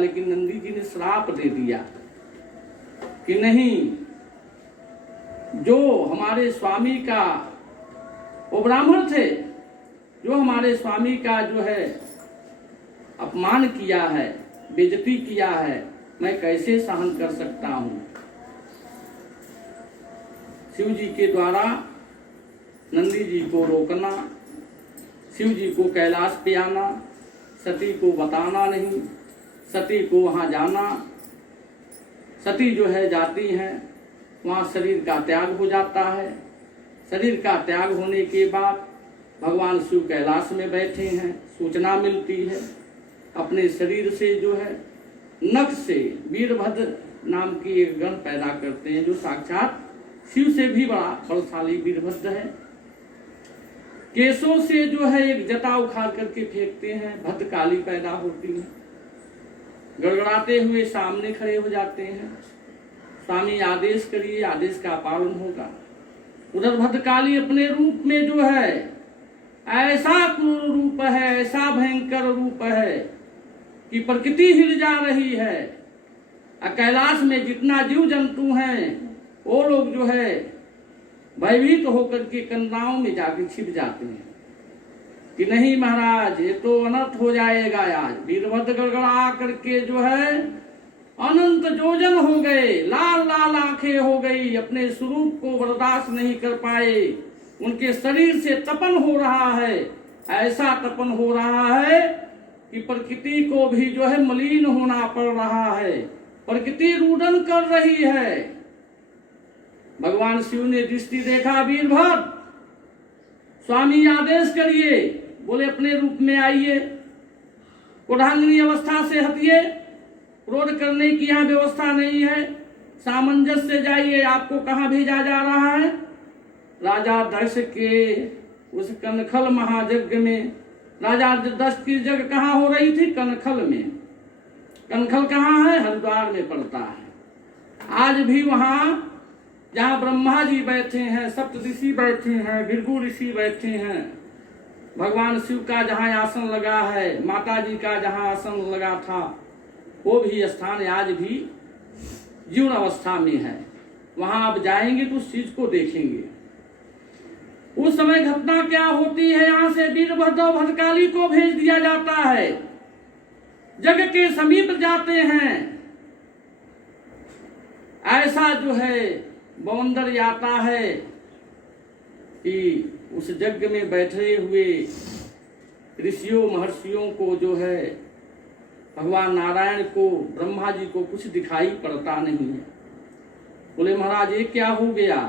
लेकिन नंदी जी ने श्राप दे दिया कि नहीं, जो हमारे स्वामी का, वो ब्राह्मण थे, जो हमारे स्वामी का जो है अपमान किया है, बेइज्जती किया है, मैं कैसे सहन कर सकता हूं। शिव जी के द्वारा नंदी जी को रोकना, शिव जी को कैलाश पे आना, सती को बताना नहीं, सती को वहां जाना। सती जो है जाती हैं, वहां शरीर का त्याग हो जाता है। शरीर का त्याग होने के बाद भगवान शिव कैलाश में बैठे हैं, सूचना मिलती है। अपने शरीर से जो है नख से वीरभद्र नाम की एक गण पैदा करते हैं, जो साक्षात शिव से भी बड़ा बलशाली वीरभद्र है। केशों से जो है एक जटा उखाड़ करके फेंकते हैं, भद्रकाली पैदा होती है। गड़गड़ाते हुए सामने खड़े हो जाते हैं, स्वामी आदेश करिए, आदेश का पालन होगा। उधर भद्रकाली अपने रूप में जो है ऐसा क्रूर रूप है, ऐसा भयंकर रूप है कि प्रकृति हिल जा रही है। कैलाश में जितना जीव जंतु हैं वो लोग जो है भयभीत होकर के कन्नाओं में जाके छिप जाते हैं कि नहीं महाराज, ये तो अनर्थ हो जाएगा। आज वीरभद्र गड़गड़ा करके जो है अनंत योजन हो गए, लाल लाल आंखें हो गई, अपने स्वरूप को बर्दाश्त नहीं कर पाए। उनके शरीर से तपन हो रहा है, ऐसा तपन हो रहा है कि प्रकृति को भी जो है मलिन होना पड़ रहा है, प्रकृति रुदन कर रही है। भगवान शिव ने दृष्टि देखा, वीरभद्र स्वामी आदेश करिए, बोले अपने रूप में आइए, क्रोधांगिनी अवस्था से हटिए, क्रोध करने की यहाँ व्यवस्था नहीं है, सामंजस्य से जाइए, आपको कहाँ भेजा जा रहा है। राजा दक्ष के उस कनखल महायज्ञ में, राजा दक्ष की जग कहाँ हो रही थी? कनखल में। कनखल कहाँ है? हरिद्वार में पड़ता है। आज भी वहां जहाँ ब्रह्मा जी बैठे हैं, सप्त ऋषि बैठे हैं, भृगु ऋषि बैठे हैं, भगवान शिव का जहाँ आसन लगा है, माता जी का जहाँ आसन लगा था, वो भी स्थान आज भी जीर्ण अवस्था में है। वहां आप जाएंगे तो उस चीज को देखेंगे। उस समय घटना क्या होती है, यहाँ से वीरभद्र और भद्रकाली को भेज दिया जाता है, जग के समीप जाते हैं। ऐसा जो है बवंडर आता है कि उस यज्ञ में बैठे हुए ऋषियों महर्षियों को जो है भगवान नारायण को, ब्रह्मा जी को कुछ दिखाई पड़ता नहीं है। बोले महाराज ये क्या हो गया,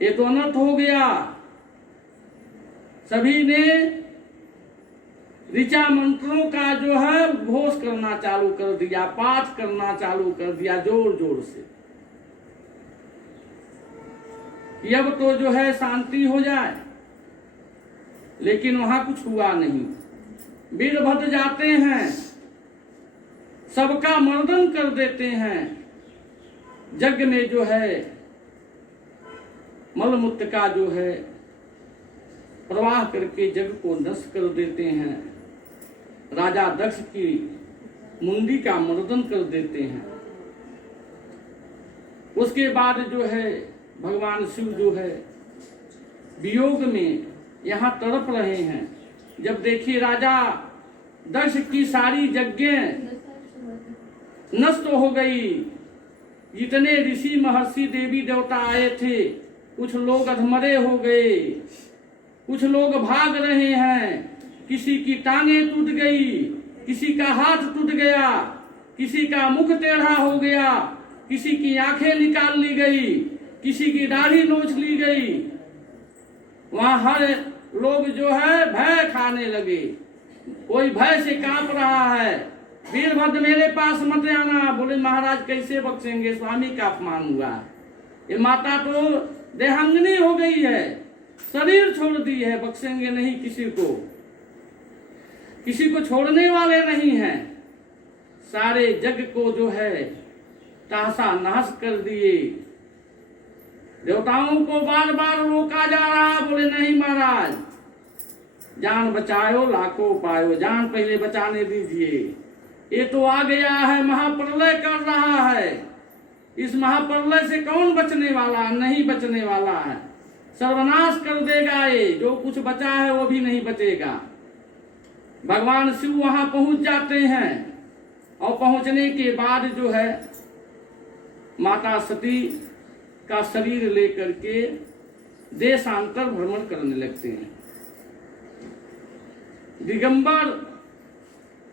ये तो अनर्थ हो गया। सभी ने ऋचा मंत्रों का जो है घोष करना चालू कर दिया, पाठ करना चालू कर दिया जोर जोर से, कि अब तो जो है शांति हो जाए। लेकिन वहां कुछ हुआ नहीं। वीरभद्र जाते हैं, सबका मर्दन कर देते हैं, यज्ञ में जो है मलमूत्र का जो है प्रवाह करके जग को नष्ट कर देते हैं। राजा दक्ष की मुंडी का मर्दन कर देते हैं। उसके बाद जो है भगवान शिव जो है वियोग में यहाँ तड़प रहे हैं। जब देखिए राजा दक्ष की सारी यज्ञें नष्ट हो गई, जितने ऋषि महर्षि देवी देवता आए थे, कुछ लोग अधमरे हो गए, कुछ लोग भाग रहे हैं, किसी की टांगें टूट गई, किसी का हाथ टूट गया, किसी का मुख टेढ़ा हो गया, किसी की आंखें निकाल ली गई, किसी की दाढ़ी नोच ली गई। वहां हर लोग जो है भय खाने लगे, कोई भय से कांप रहा है। वीरभद्र मेरे पास मत आना। बोले महाराज कैसे बख्शेंगे, स्वामी का अपमान हुआ, ये माता तो देहांगनी हो गई है, शरीर छोड़ दी है, बख्शेंगे नहीं किसी को, किसी को छोड़ने वाले नहीं हैं। सारे जग को जो है तहसा नहस कर दिए। देवताओं को बार बार रोका जा रहा, बोले नहीं महाराज, जान बचाओ लाखों पायो, जान पहले बचाने दीजिए। ये तो आ गया है, महाप्रलय कर रहा है। इस महाप्रलय से कौन बचने वाला? नहीं बचने वाला है, सर्वनाश कर देगा ये। जो कुछ बचा है वो भी नहीं बचेगा। भगवान शिव वहां पहुंच जाते हैं और पहुंचने के बाद जो है माता सती का शरीर लेकर के देशांतर भ्रमण करने लगते हैं। दिगंबर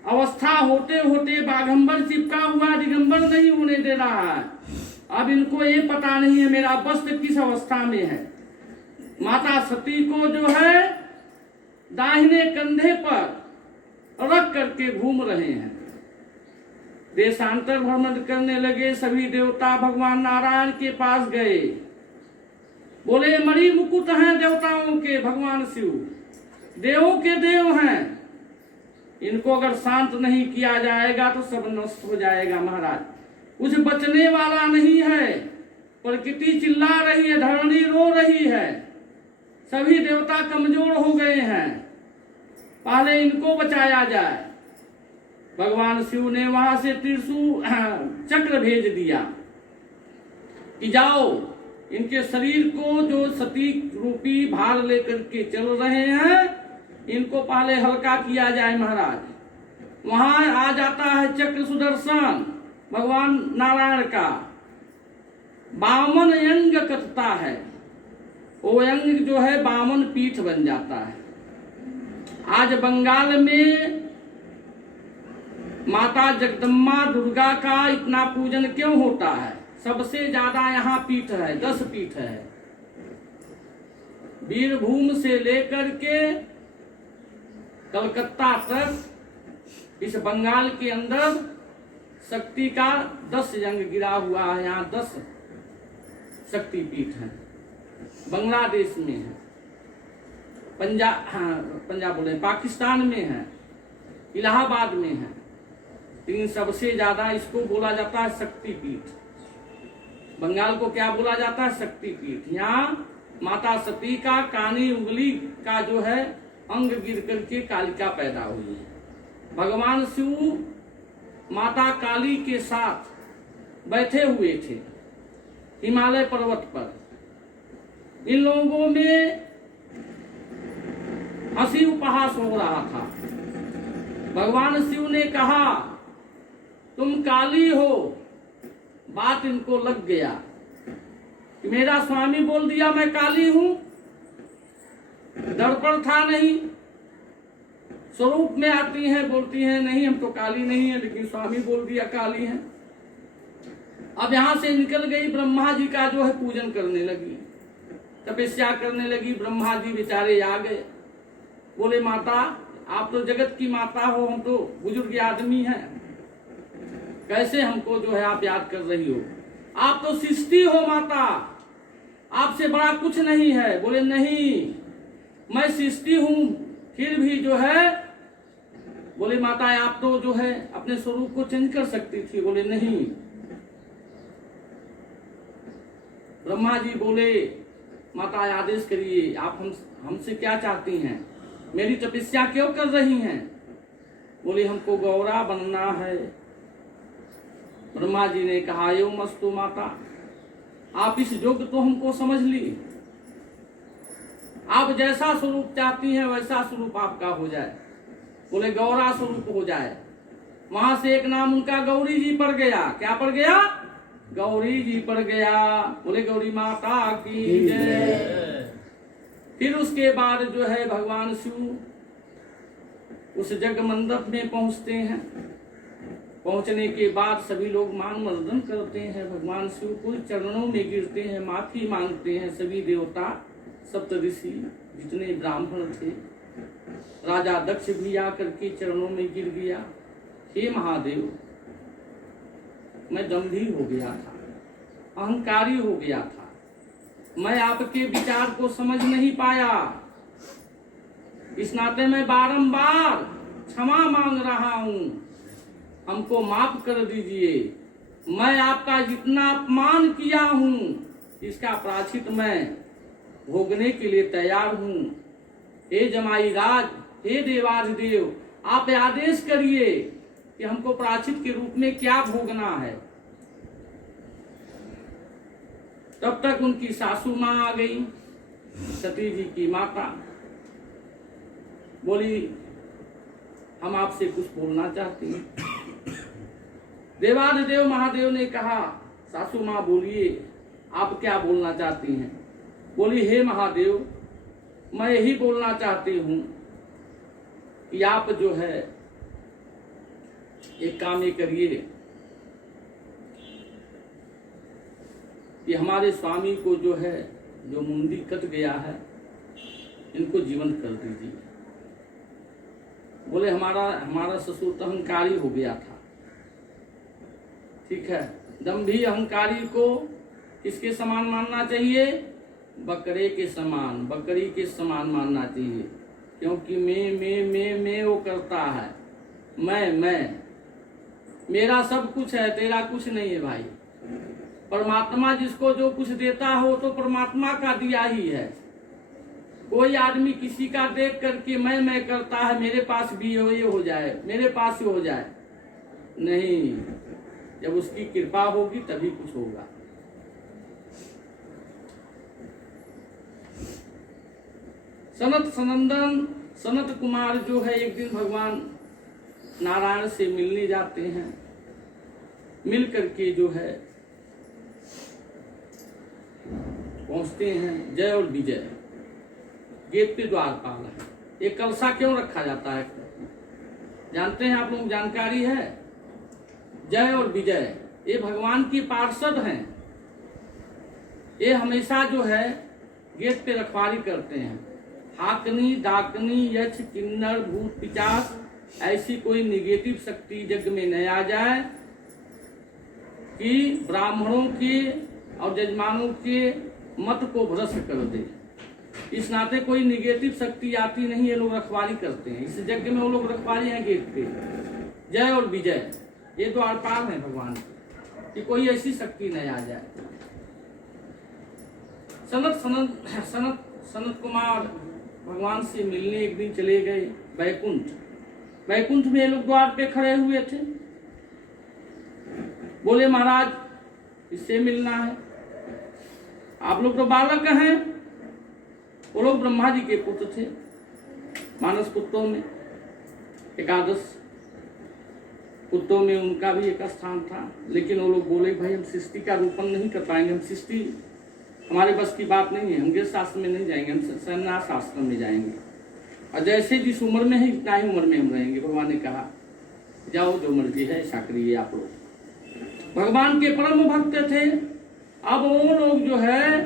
अवस्था होते होते बाघंबर चिपका हुआ दिगंबर नहीं होने दे रहा है। अब इनको ये पता नहीं है मेरा वस्त्र किस अवस्था में है। माता सती को जो है दाहिने कंधे पर रख करके घूम रहे हैं। देशांतर भ्रमण करने लगे। सभी देवता भगवान नारायण के पास गए, बोले मणि मुकुट हैं देवताओं के, भगवान शिव देवों के देव हैं, इनको अगर शांत नहीं किया जाएगा तो सब नष्ट हो जाएगा महाराज। कुछ बचने वाला नहीं है। प्रकृति चिल्ला रही है, धरणी रो रही है, सभी देवता कमजोर हो गए हैं, पहले इनको बचाया जाए। भगवान शिव ने वहां से त्रिशूल चक्र भेज दिया कि जाओ इनके शरीर को जो सती रूपी भार लेकर के चल रहे हैं इनको पहले हल्का किया जाए महाराज। वहां आ जाता है चक्र सुदर्शन भगवान नारायण का, बामन अंग कटता है, वो अंग जो है बामन पीठ बन जाता है। आज बंगाल में माता जगदम्बा दुर्गा का इतना पूजन क्यों होता है? सबसे ज्यादा यहाँ पीठ है, 10 पीठ है। वीरभूम से लेकर के कलकत्ता तक इस बंगाल के अंदर शक्ति का 10 जंग गिरा हुआ है। यहाँ 10 शक्ति पीठ है। बांग्लादेश में है, पंजाब बोले, पाकिस्तान में है, इलाहाबाद में है। लेकिन सबसे ज्यादा इसको बोला जाता है शक्ति पीठ। बंगाल को क्या बोला जाता है? शक्ति पीठ। यहाँ माता सती का कानी उंगली का जो है अंग गिर करके कालिका पैदा हुई है। भगवान शिव माता काली के साथ बैठे हुए थे हिमालय पर्वत पर। इन लोगों में हंसी उपहास हो रहा था। भगवान शिव ने कहा तुम काली हो। बात इनको लग गया कि मेरा स्वामी बोल दिया मैं काली हूं। दर्पण था नहीं, स्वरूप में आती हैं, बोलती हैं नहीं हम तो काली नहीं है, लेकिन स्वामी बोल दिया काली है। अब यहां से निकल गई, ब्रह्मा जी का जो है पूजन करने लगी, तपस्या करने लगी। ब्रह्मा जी बेचारे आ गए, बोले माता आप तो जगत की माता हो, हम तो बुजुर्ग आदमी हैं, कैसे हमको जो है आप याद कर रही हो? आप तो सृष्टि हो माता, आपसे बड़ा कुछ नहीं है। बोले नहीं मैं सृष्टि हूं, फिर भी जो है। बोले माता आप तो जो है अपने स्वरूप को चेंज कर सकती थी। बोले नहीं। ब्रह्मा जी बोले माता आदेश करिए, आप हमसे क्या चाहती हैं? मेरी तपस्या क्यों कर रही हैं? बोले हमको गौरा बनना है। ब्रह्मा जी ने कहा एवं मस्तु माता, आप इस योग तो हमको समझ ली, आप जैसा स्वरूप चाहती हैं वैसा स्वरूप आपका हो जाए। बोले गौरा स्वरूप हो जाए। वहां से एक नाम उनका गौरी जी पड़ गया। क्या पड़ गया? गौरी जी पड़ गया। बोले गौरी माता की जय। फिर उसके बाद जो है भगवान शिव उस जग मंडप में पहुंचते हैं। पहुंचने के बाद सभी लोग मान मर्दन करते हैं, भगवान शिव को चरणों में गिरते हैं, माफी मांगते हैं। सभी देवता, सप्तऋषि, जितने ब्राह्मण थे, राजा दक्ष भी आकर के चरणों में गिर गया। हे महादेव, मैं दंभी हो गया था, अहंकारी हो गया था, मैं आपके विचार को समझ नहीं पाया। इस नाते मैं बारंबार क्षमा मांग रहा हूं, हमको माफ कर दीजिए। मैं आपका जितना अपमान किया हूं इसका प्रायश्चित मैं भोगने के लिए तैयार हूं। हे जमाई राज, हे देवाधिदेव, आप आदेश करिए कि हमको प्रायश्चित के रूप में क्या भोगना है। तब तक उनकी सासू माँ आ गई, सती जी की माता। बोली हम आपसे कुछ बोलना चाहती हैं। देवाधिदेव महादेव ने कहा सासू माँ बोलिए, आप क्या बोलना चाहती हैं। बोली हे महादेव, मैं यही बोलना चाहती हूँ कि आप जो है एक काम ये करिए कि हमारे स्वामी को जो है, जो मुंडी कट गया है, इनको जीवंत कर दीजिए। बोले हमारा ससुर तो अहंकारी हो गया था। ठीक है, दंभी अहंकारी को किसके समान मानना चाहिए? बकरे के समान, बकरी के समान मानना चाहिए, क्योंकि मैं वो करता है। मैं मेरा सब कुछ है, तेरा कुछ नहीं है भाई। परमात्मा जिसको जो कुछ देता है वो तो परमात्मा का दिया ही है। कोई आदमी किसी का देख करके मैं करता है, मेरे पास भी ये हो जाए, मेरे पास ही हो जाए, नहीं। जब उसकी कृपा होगी तभी कुछ होगा। सनत कुमार जो है एक दिन भगवान नारायण से मिलने जाते हैं। मिल करके जो है पहुंचते हैं। जय और विजय गेट पे द्वारपाल है। ये कलशा क्यों रखा जाता है जानते हैं आप लोग? जानकारी है? जय और विजय ये भगवान की पार्षद हैं। ये हमेशा जो है गेट पे रखवाली करते हैं। हाकनी, डाकनी, यक्ष, किन्नर, भूत, पिशाच ऐसी कोई निगेटिव शक्ति यज्ञ में न आ जाए कि ब्राह्मणों के और जजमानों के मत को भ्रष्ट कर दे। इस नाते कोई निगेटिव शक्ति आती नहीं, ये लोग रखवाली करते हैं। इस यज्ञ में वो लोग रखवाली हैं गेट पे। जय और विजय ये द्वारपाल है भगवान कि कोई ऐसी शक्ति न आ जाए। सनत कुमार भगवान से मिलने एक दिन चले गए बैकुंठ में। ये लोग द्वार पे खड़े हुए थे। बोले महाराज इससे मिलना है। आप लोग तो बालक हैं। वो लोग ब्रह्मा जी के पुत्र थे। मानस पुत्रों में 11 पुत्रों में उनका भी एक स्थान था। लेकिन वो लोग बोले भाई हम सृष्टि का रूपन नहीं कर पाएंगे, हम सृष्टि हमारे बस की बात नहीं है, हम गृह शास्त्र में नहीं जाएंगे, हम संन्यास आश्रम में जाएंगे। और जैसे जिस उम्र में है इतना ही उम्र में हम रहेंगे। भगवान ने कहा जाओ जो मर्जी है ऐसा करिए आप लोग। भगवान के परम भक्त थे। अब वो लोग जो है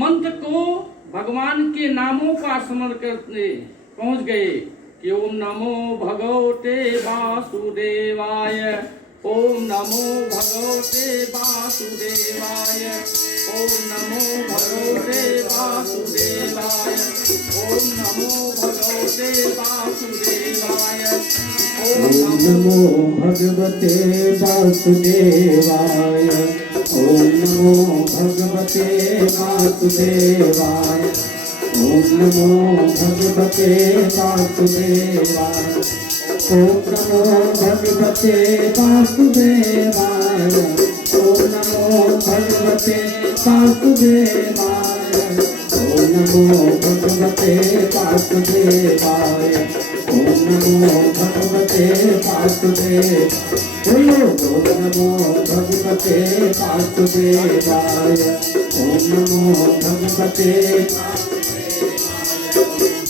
मंत्र को, भगवान के नामों का स्मरण करने पहुंच गए कि ओम नमो भगवते वासुदेवाय, ओम नमो भगवते वासुदेवाय, ओम नमो भगवते वासुदेवाय, ओम नमो भगवते वासुदेवाय, ओम नमो भगवते वासुदेवाय, ओम नमो भगवते वासुदेवाय, ओम नमो भगवते वासुदेवाय, ओम नमो भगवते वासुदेवाय, ओम नमो भगवते वासुदेवाय, ओम नमो भगवते वासुदेवाय, ओम नमो भगवते वासुदेवाय, ओम नमो भगवते वासुदेवाय, ओम नमो भगवते,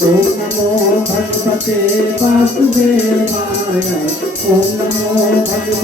ओम नमो भगवते वासुदेवाय, ओम नमो भगवते